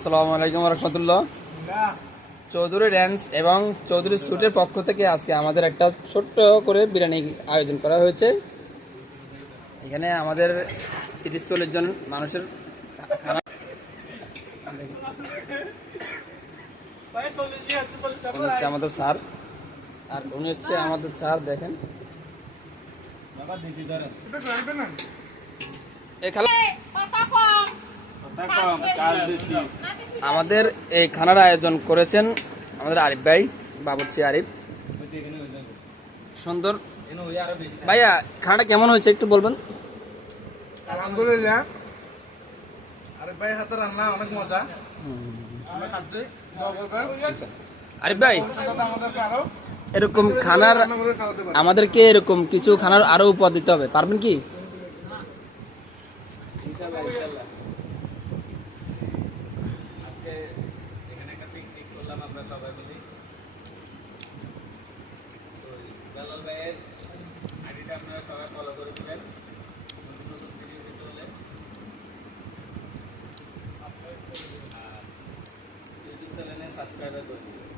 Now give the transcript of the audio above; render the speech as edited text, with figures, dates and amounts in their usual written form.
আসসালামু আলাইকুম রহমতুল্লাহ। চৌধুরী রেঞ্জ এবং চৌধুরী সুটের পক্ষ থেকে আজকে আমাদের একটা ছোট্ট করে বিরিয়ানি আয়োজন করা হয়েছে। এখানে আমাদের 30-40 জন মানুষের খানা। হচ্ছে আমাদের স্যার, আর উনি হচ্ছে আমাদের স্যার। দেখেন আমাদের এই খানার আয়োজন করেছেন আমাদের আরিফ ভাই, বাবুর্চি আরিফ। সুন্দর ভাইয়া, খানাটা কেমন হয়েছে একটু বলবেন? আলহামদুলিল্লাহ, আরিফ ভাই হাতে রান্না অনেক মজা। আরিফ ভাই, এরকম খানার আমাদেরকে এরকম কিছু খানার আরো উপহার দিতে হবে, পারবেন কি? আজকে এখানে একটা পিকনিক করলাম আমরা সবাই মিলে। তো বেলাল ভাইয়ের আইডিটা আপনারা সবাই ফলো করে দিবেন নতুন নতুন ভিডিও দিতে হলে। আর ইউটিউব চ্যানেলে সাবস্ক্রাইব করে দিবেন।